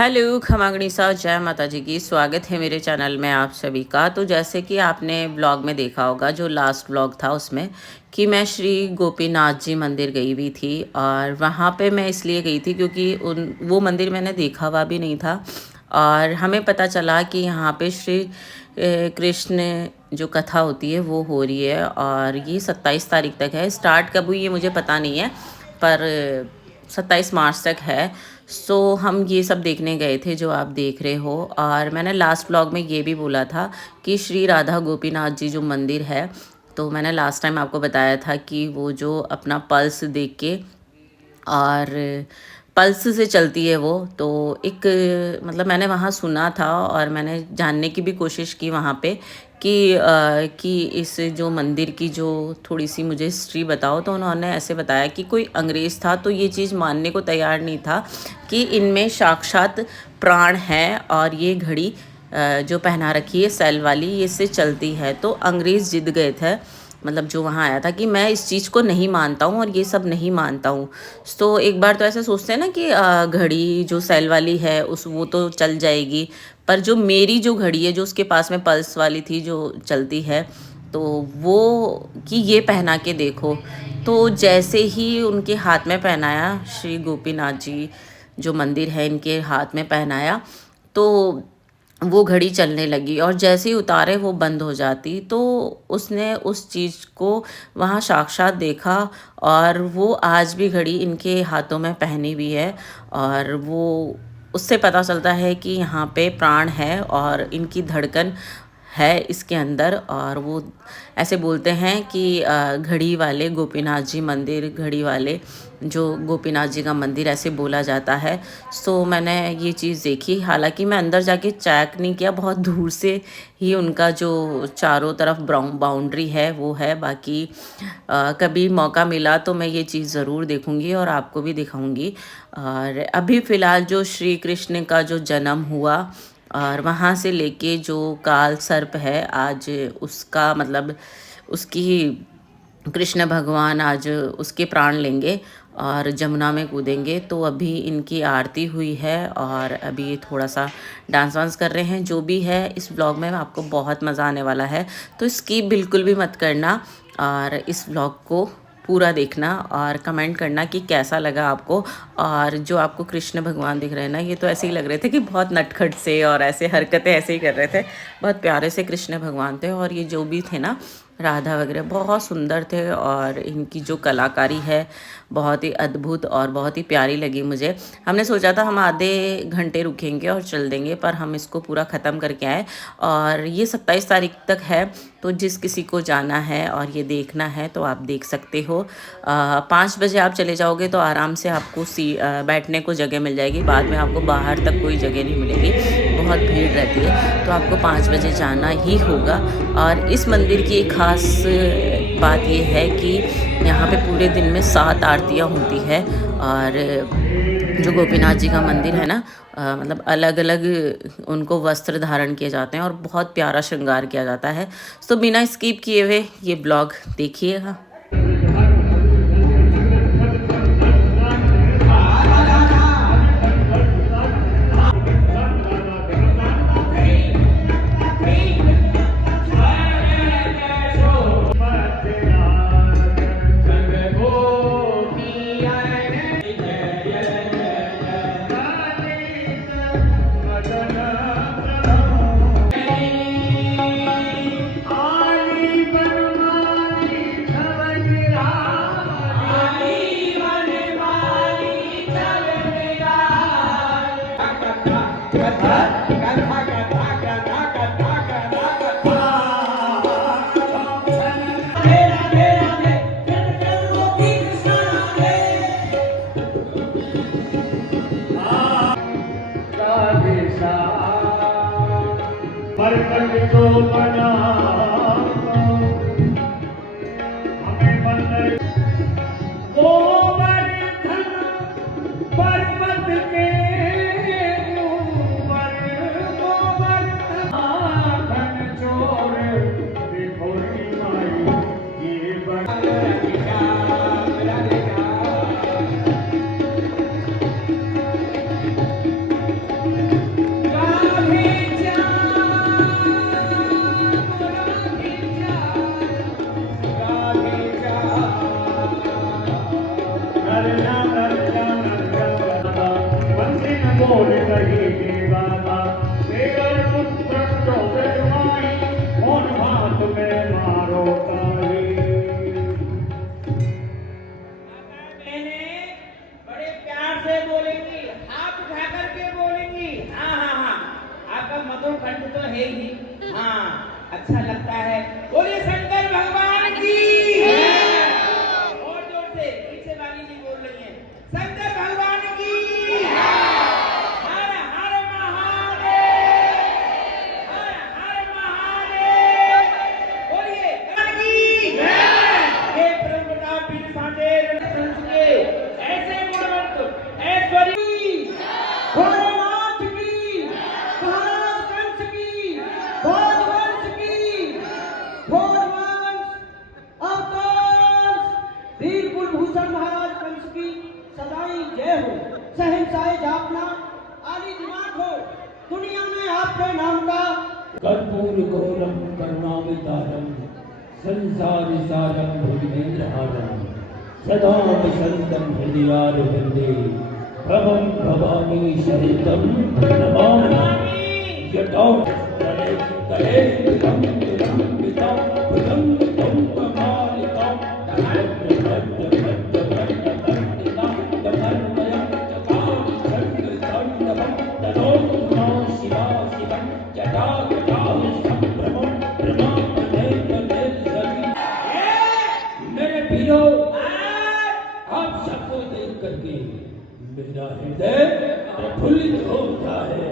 Hello खमागणी साहब, जय माता जी की। स्वागत है मेरे चैनल में आप सभी का। तो जैसे कि आपने ब्लॉग में देखा होगा, जो लास्ट ब्लॉग था उसमें, कि मैं श्री गोपीनाथ जी मंदिर गई हुई थी। और वहाँ पे मैं इसलिए गई थी क्योंकि वो मंदिर मैंने देखा हुआ भी नहीं था। और हमें पता चला कि यहाँ पे श्री कृष्ण जो कथा होती है वो हो रही है। और ये 27 तारीख तक है। स्टार्ट कब हुई ये मुझे पता नहीं है, पर 27 मार्च तक है। सो हम ये सब देखने गए थे जो आप देख रहे हो। और मैंने लास्ट ब्लॉग में ये भी बोला था कि श्री राधा गोपीनाथ जी जो मंदिर है, तो मैंने लास्ट टाइम आपको बताया था कि वो जो अपना पल्स देख के और पल्स से चलती है वो, तो एक मतलब मैंने वहाँ सुना था और मैंने जानने की भी कोशिश की वहाँ पे कि इस जो मंदिर की जो थोड़ी सी मुझे हिस्ट्री बताओ। तो उन्होंने ऐसे बताया कि कोई अंग्रेज़ था तो ये चीज़ मानने को तैयार नहीं था कि इनमें साक्षात प्राण है। और ये घड़ी जो पहना रखी है सेल वाली, ये इससे चलती है। तो अंग्रेज़ जिद गए थे, मतलब जो वहाँ आया था, कि मैं इस चीज़ को नहीं मानता हूँ और ये सब नहीं मानता हूँ। तो एक बार तो ऐसे सोचते हैं ना कि घड़ी जो सेल वाली है उस वो तो चल जाएगी, पर जो मेरी जो घड़ी है जो उसके पास में पल्स वाली थी जो चलती है, तो वो कि ये पहना के देखो। तो जैसे ही उनके हाथ में पहनाया, श्री गोपीनाथ जी जो मंदिर है इनके हाथ में पहनाया, तो वो घड़ी चलने लगी। और जैसे ही उतारे वो बंद हो जाती। तो उसने उस चीज़ को वहाँ साक्षात देखा। और वो आज भी घड़ी इनके हाथों में पहनी हुई है। और वो उससे पता चलता है कि यहाँ पे प्राण है और इनकी धड़कन है इसके अंदर। और वो ऐसे बोलते हैं कि घड़ी वाले गोपीनाथ जी मंदिर, घड़ी वाले जो गोपीनाथ जी का मंदिर ऐसे बोला जाता है। सो मैंने ये चीज़ देखी। हालांकि मैं अंदर जाके चेक नहीं किया, बहुत दूर से ही उनका जो चारों तरफ बाउंड्री है वो है। बाकी कभी मौका मिला तो मैं ये चीज़ ज़रूर देखूँगी और आपको भी दिखाऊँगी। और अभी फ़िलहाल जो श्री कृष्ण का जो जन्म हुआ और वहाँ से लेके जो काल सर्प है आज, उसका मतलब उसकी कृष्ण भगवान आज उसके प्राण लेंगे और जमुना में कूदेंगे। तो अभी इनकी आरती हुई है और अभी ये थोड़ा सा डांस वांस कर रहे हैं। जो भी है इस ब्लॉग में आपको बहुत मज़ा आने वाला है, तो स्किप बिल्कुल भी मत करना और इस ब्लॉग को पूरा देखना और कमेंट करना कि कैसा लगा आपको। और जो आपको कृष्ण भगवान दिख रहे हैं ना, ये तो ऐसे ही लग रहे थे कि बहुत नटखट से और ऐसे हरकतें ऐसे ही कर रहे थे। बहुत प्यारे से कृष्ण भगवान थे। और ये जो भी थे ना, राधा वगैरह, बहुत सुंदर थे। और इनकी जो कलाकारी है बहुत ही अद्भुत और बहुत ही प्यारी लगी मुझे। हमने सोचा था हम आधे घंटे रुकेंगे और चल देंगे, पर हम इसको पूरा ख़त्म करके आए। और ये 27 तारीख तक है, तो जिस किसी को जाना है और ये देखना है तो आप देख सकते हो। 5 बजे आप चले जाओगे तो आराम से आपको बैठने को जगह मिल जाएगी। बाद में आपको बाहर तक कोई जगह नहीं मिलेगी, बहुत भीड़ रहती है। तो आपको 5 बजे जाना ही होगा। और इस मंदिर की एक ख़ास बात ये है कि यहाँ पे पूरे दिन में 7 आरतियाँ होती है। और जो गोपीनाथ जी का मंदिर है ना, मतलब अलग अलग उनको वस्त्र धारण किए जाते हैं और बहुत प्यारा श्रृंगार किया जाता है। तो बिना स्किप किए हुए ये ब्लॉग देखिएगा। नहीं। हाँ, अच्छा लगता है। बोलिए शंकर भगवान की। और जोर से, पीछे वाली नहीं बोल रही है। शंकर भगवान की। हर हर महादेव, हर हर महादेव। बोलिए भगवान की। हे परम प्रताप पीर साचे रणसंस के ऐसे गुणवंत ऐश्वर्य भोलेनाथ की, महाराज कंस की, भोजवंश की, भोजवंश अवतार वीर कुलभूषण महाराज कंस की सदाई जय हो। शहंशाह जापना आदि दिमाग हो दुनिया में आपके नाम का। कर्पूर गौरम करुणावतारम संसार सारम भुजगेन्द्रहारम सदा वसंतम हृदयारविंदे प्रभं भवामी शरणं नमामि। यतो तले तले विदं विदं विदं विदं विदं कमालितं मेरे वीरों, आप सबको देख करके मेरा हृदय प्रफुल्लित हो उठा है।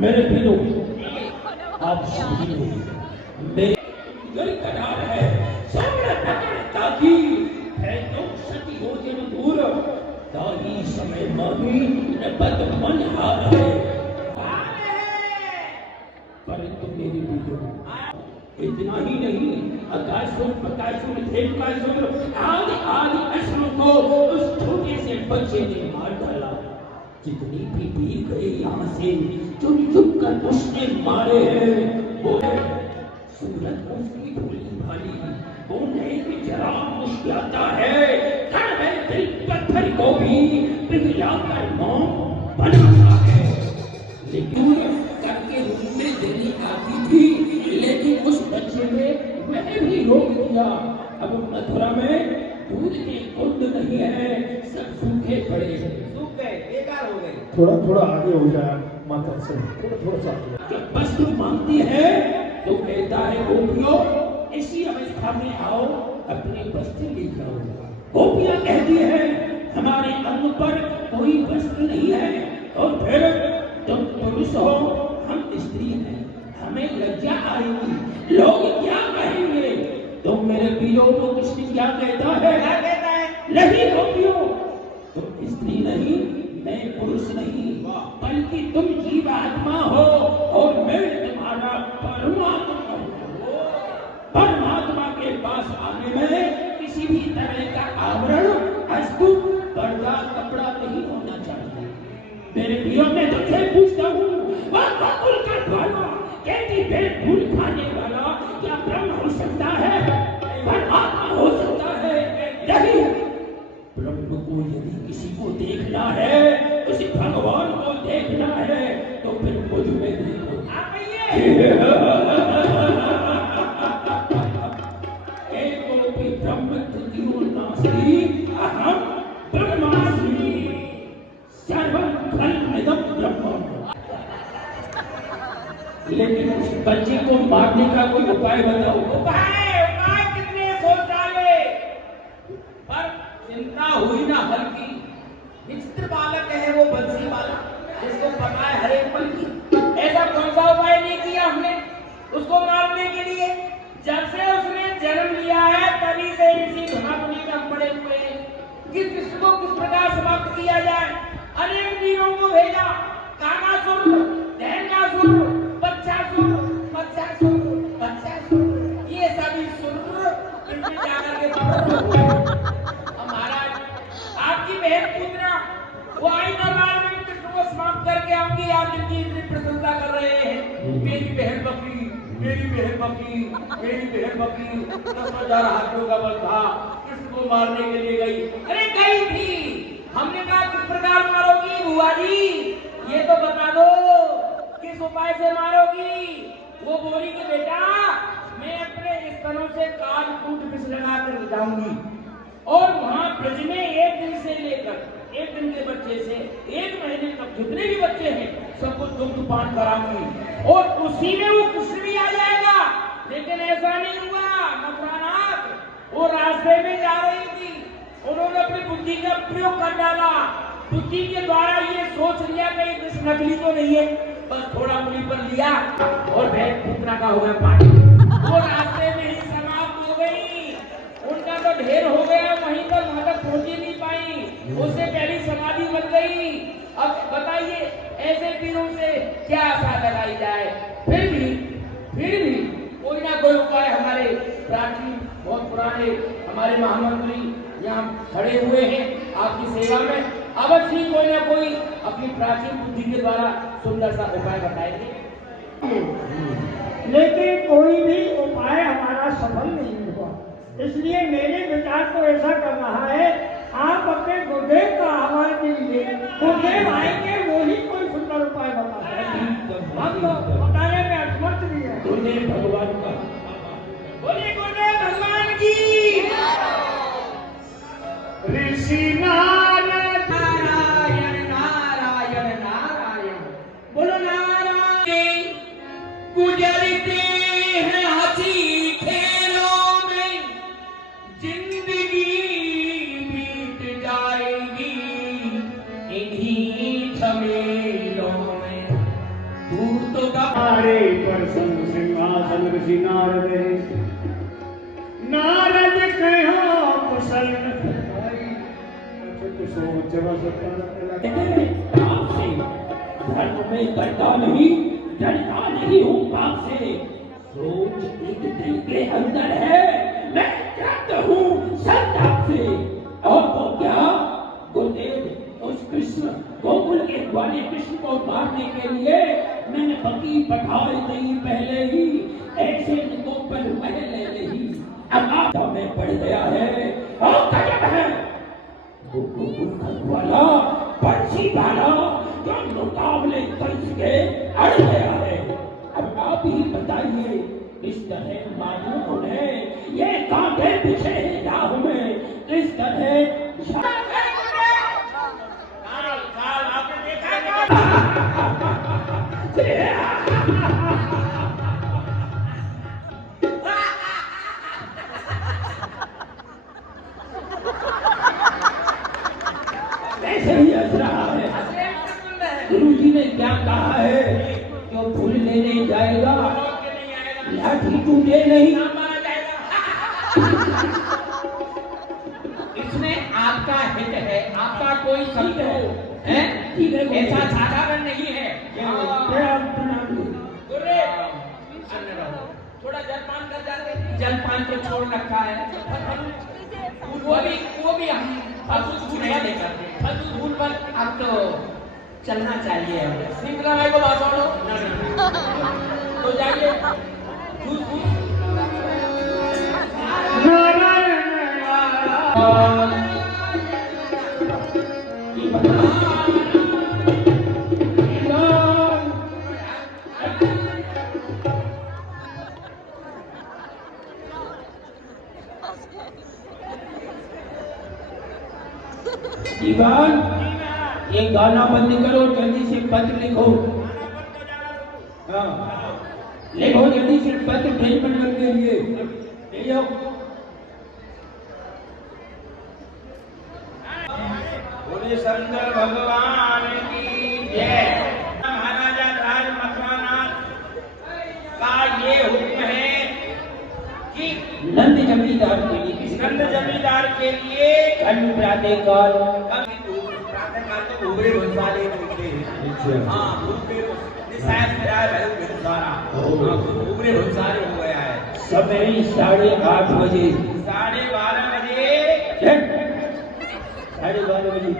मेरे वीरों, आप सभी ने मेरे दिल करार है सामने पकड़ ताकि है तो सती हो जन दूर ताही समय मामी न बद मन हार है। परंतु मेरे वीरों, इतना ही नहीं, आकाशुर प्रकाशुर धेनुकासुर आदि आदि असुरों को उस छोटे से बच्चे ने मार डाला। जितनी भी वीर गए यहाँ से चुन चुन कर उसने मारे हैं। वो सूरत उसकी भोली भाली, वो नहीं जरा मुस्कुराता है। हर है दिल पत्थर को भी पिघला कर मौत बनाता है। लेकिन करके रूप में देनी आती थी, लेकिन उस बच्चे ने वह भी रोक दिया। अब मथुरा में दूध के कुंड नहीं है, सब सूखे पड़े हैं। सूख गए, बेकार हो गए। थोड़ा थोड़ा आगे हो जाए माता से, थोड़ा थोड़ा सा जब वस्तु मांगती है तो कहता है गोपियों, इसी अवस्था में आओ, अपने वस्त्र ले जाओ। गोपियां कहती है हमारे अंग पर कोई वस्त्र नहीं है, और फिर तुम पुरुष हो, हम स्त्री हैं, हमें लज्जा आएगी, लोग क्या कहेंगे। तुम मेरे वीरों को कृष्ण क्या कहता है? क्या कहता है? नहीं गोपियों, तुम स्त्री नहीं, मैं पुरुष नहीं, बल्कि तुम जीवात्मा हो और मैं तुम्हारा परमात्मा हूँ। परमात्मा के पास आने में किसी भी तरह का आवरण, अस्तु, पर्दा, कपड़ा नहीं होना चाहिए। मेरे वीरों, मैं तुमसे पूछता हूँ, वह गोकुल का द्वारा कैदी पेट फूल खाने वाला क्या ब्रह्म हो सकता है? परमात्मा हो सकता है? नहीं। ब्रह्म को यदि किसी को देखना है, उस भगवान को देखना है, तो फिर मुझ में देखो। एकोपि ब्रह्म तृतीयो नास्ति अहम ब्रह्मास्मि सर्वं खल्विदं ब्रह्म। लेकिन उस बच्चे को मारने का कोई उपाय बताओ। उपाय कितने सोच डाले, पर चिंता हुई ना हल्की। विचित्र बालक है वो बंसी वाला, जिसको पता है हर एक पल की। ऐसा कौन सा उपाय नहीं किया हमने उसको मारने के लिए। जब से उसने जन्म लिया है तभी से इसी धुनाधुनी में हम पड़े हुए हैं कि किसको किस प्रकार समाप्त किया जाए। अनेक वीरों को भेजा, काकासुर, दैन्यासुर, बच्चासुर, मत्स्यासुर, बच्चासुर, ये सभी सुर इनमें जाकर के पकड़ हुए। महाराज, आपकी बहन पूतना वो आई दरबार में कृष्ण को समाप्त करके आपकी आप जिनकी इतनी प्रशंसा कर रहे हैं। मेरी बहन बकी, मेरी बहन बकी, मेरी बहन बकी 10,000 हाथियों का बल था, कृष्ण को मारने के लिए गई। अरे गई थी, हमने कहा किस प्रकार मारोगी बुआ जी, ये तो बता दो, किस उपाय से मारोगी। वो बोली कि बेटा मैं अपने स्तनों से काट कूट पिछलगा कर जाऊंगी और वहां ब्रज में एक दिन से लेकर एक दिन के बच्चे से एक महीने तक जितने भी बच्चे हैं सबको दुग्ध पान कराऊंगी और उसी में वो कृष्ण भी आ जाएगा। लेकिन ऐसा नहीं हुआ। मथुरानाथ वो रास्ते में जा रही थी, उन्होंने अपनी बुद्धि का प्रयोग कर डाला। बुद्धि के द्वारा ये सोच लिया कि कृष्ण नकली तो नहीं है, बस थोड़ा मुड़ी पर लिया और बैग फूकना का हो गया पानी। वो रास्ते में ही समाप्त हो गई। उनका तो ढेर हो गया, वहीं पर वहां तक पहुंच ही नहीं पाई, उससे पहली समाधि बन गई। अब बताइए ऐसे पीरों से क्या आशा लगाई जाए। फिर भी कोई ना कोई उपाय हमारे प्राचीन बहुत पुराने हमारे महामंत्री यहाँ खड़े हुए हैं आपकी सेवा में, अवश्य ही कोई ना कोई अपनी प्राचीन बुद्धि के द्वारा सुंदर सा उपाय बताएंगे। लेकिन कोई भी उपाय हमारा सफल नहीं हुआ, इसलिए मेरे विचार को ऐसा कर रहा है, आप अपने गुरुदेव का आह्वान कीजिए, गुरुदेव आएंगे वो ही कोई सुंदर उपाय बताएंगे। हम तो बताने में असमर्थ भी है। गुरुदेव भगवान का बोलिए गुरुदेव भगवान की। ऋषि नारद नारायण नारायण नारायण बोलो नारायण। गुजरते हैं हंसी खेलों में, जिंदगी बीत जाएगी इन्हीं झमेलों में। तू तो हमारे प्रसन्न सिंहासन ऋषि नारद है। नारद कहो कुशल न सताई, कुछ सोच आपसे धर्म में डरता नहीं हूँ पाप से। सोच एक दिल के अंदर है, मैं त्रस्त हूँ संताप से। और तो क्या गुरुदेव उस कृष्ण गोकुल के ग्वाले कृष्ण को मारने के लिए मैंने बकी पठार दी पहले ही, ऐसे गोपन पहले नहीं। अब आप में पड़ गया है और गजब है गोकुल वाला पर्ची वाला जो मुकाबले कंस के अड़ गया है। अब आप ही बताइए किस तरह मालूम उन्हें ये कांटे पीछे राह में किस तरह आपने देखा ऐसे ही हंस रहा है। गुरु जी ने क्या कहा है, जो फूल लेने जाएगा लाठी टूटे नहीं। इसमें आपका हित है, आपका कोई शब्द है, ऐसा साधारण नहीं है। थोड़ा जलपान कर जाते, जलपान तो छोड़ रखा है, वो भी हम फल फूल पर अब तो चलना चाहिए। श्रीमला भाई को बात लो तो जाइए। दीवान ये गाना बंद करो, जल्दी से पत्र लिखो। हाँ लिखो जल्दी से पत्र भेज मंडल के लिए ले जाओ। बोले शंकर भगवान की जय। महाराजा राज मथुरानाथ का ये हुक्म है कि नंद जमींदार के लिए नंद जमींदार के लिए कल प्रातःकाल प्रातःकाल तो उबरे भंसारे बोलते हैं। हाँ शायद मेरा भंसारा उबरे भंसारे हो गया है। समय 8:30 बजे 12:30 बजे 12:30 बजे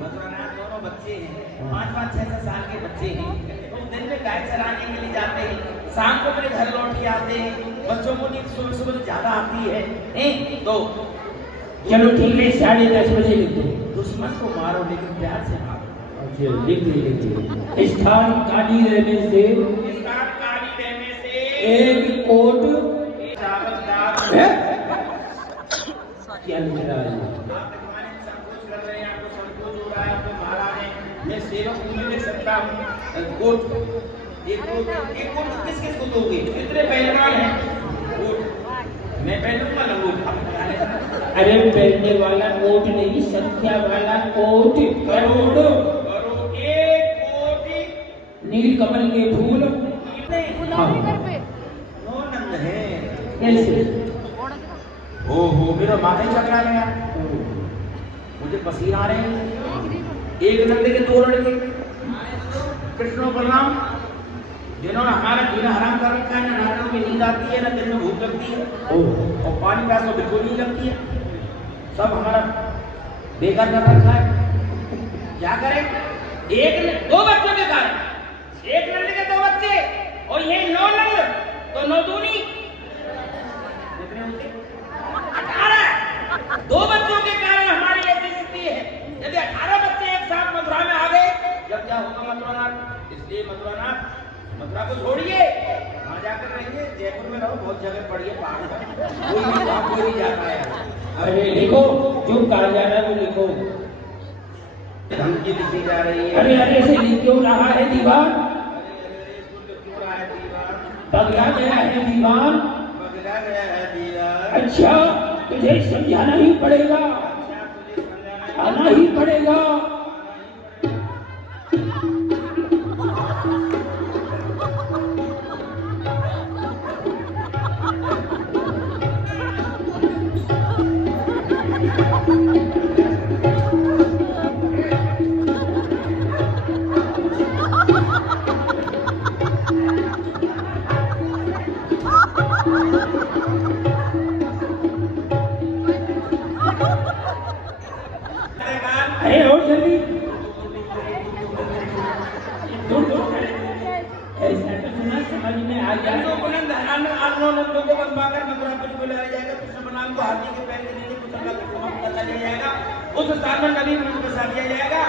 मथुरानाथ दोनों बच्चे हैं, 5-5, 6-6 साल के बच्चे हैं। तो दिन में गाय चराने के लिए जाते हैं, शाम को अपने घर लौट के आते हैं। बच्चों को नींद सुबह ज्यादा आती है। तो चलो ठीक है 10:30 बजे लिख दो। दुश्मन को मारो लेकिन प्यार से मारो। अच्छा लिख दे। स्थान काली रहने से स्थान काली रहने से एक कोट साबत है क्या लिख रहा है संकोच कर रहे हैं, आपको संकोच हो रहा है, आपको मारा है, मैं सेवक हूँ, मैं लिख सकता हूँ कोट। एक कोट किस किस को दोगे? इतने पहलवान हैं, कोट मैं पहनूंगा ना कोट। अरे पहनने वाला कोट नहीं, संख्या वाला कोट। करोड़ एक कोटि नीलकमल के फूल। हाँ। नौ नंद है। कैसे? ओहो मेरा माथा ही चकरा गया, मुझे पसीना आ रहे हैं। एक नंद के दो लड़के कृष्ण और बलराम, जिन्होंने हमारा जीना हराम कर रखा है, ना रातों में नींद आती है, ना दिन में भूख लगती है, और पानी प्यास तो बिल्कुल नहीं लगती है, सब हमारा बेकार कर रखा है। क्या करें? दो बच्चों के कारण, एक नंद के दो बच्चे और ये 9 नंद, तो 9 दूनी कितने होते? 18। दो बच्चों के कारण हमारी ऐसी स्थिति है। यदि 18 बच्चे एक साथ मथुरा में आ गए, जब क्या होगा मथुरानाथ? इसलिए मथुरा को छोड़िए, वहां जाकर रहिए, जयपुर में रहो, बहुत जगह पड़ी है पहाड़ पर, कोई नहीं जाता है। अरे लिखो, जो कहा जा रहा है वो लिखो। धमकी लिखी जा रही है। अरे ऐसे लिख क्यों रहा है दीवान? क्यों रहा है दीवार? पगला गया है दीवान। पगला गया है दीवार। अच्छा, तुझे समझाना ही पड़ेगा, आना ही पड़ेगा। अरे और जल्दी ऐसा तो सुना समझ में आ जाए। नंदों को बनवाकर मथुरापुर को लाया जाएगा, कृष्ण बलराम को हाथी के पैर के नीचे कुचल कर समाप्त कर दिया जाएगा, उस स्थान में नदी में बसा दिया जाएगा।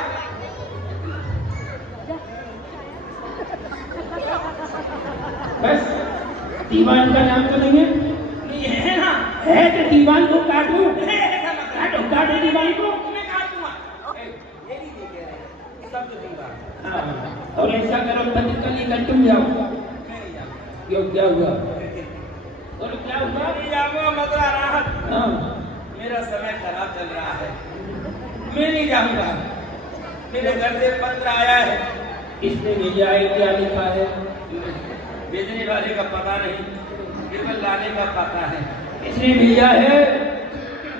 बस दीवान का नाम तो नहीं है? नहीं है ना? है तो दीवान को काटो, काटो दीवान को। मैं काट दूंगा। ये नहीं देखे रहे, सब तो दीवार। हाँ, और ऐसा करो पति कली कर तुम जाओ। क्यों, क्या हुआ? और क्या हुआ? नहीं जाऊंगा मथुरा राहत। हाँ। मेरा समय खराब चल रहा है, मैं नहीं जाऊंगा। मेरे घर से पत्र आया है। इसने भेजा है, क्या लिखा है? भेजने वाले का पता नहीं, केवल लाने का पता है। इसने भेजा है?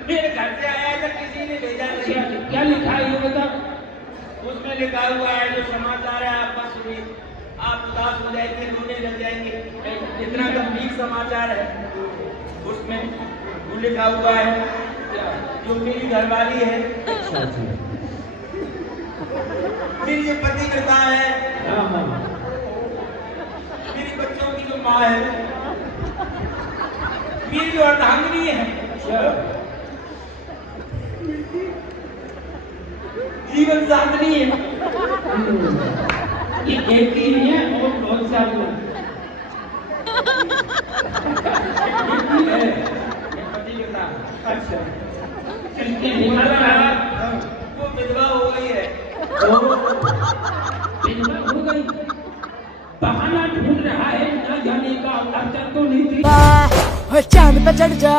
मेरे घर से आया है, तो किसी ने भेजा नहीं। क्या लिखा है ये बता? उसमें लिखा हुआ है जो समाचार है आप बस सुनिए, आप उदास हो जाएंगे, रोने लग जाएंगे, इतना गंभीर समाचार है। उसमें वो लिखा हुआ है जो मेरी घरवाली है, मेरी जो पति करता है, मेरी बच्चों की जो माँ है, मेरी जो अर्धांगिनी है, जीवन साथनी है। ये एक ही नहीं है और बहुत सारी है। अच्छा, किसने लिखा था? वो विधवा हो गई है। विधवा हो गई? बहाना ढूंढ रहा है, न जाने का अब तक तो नहीं थी। चांद पे चढ़ जा।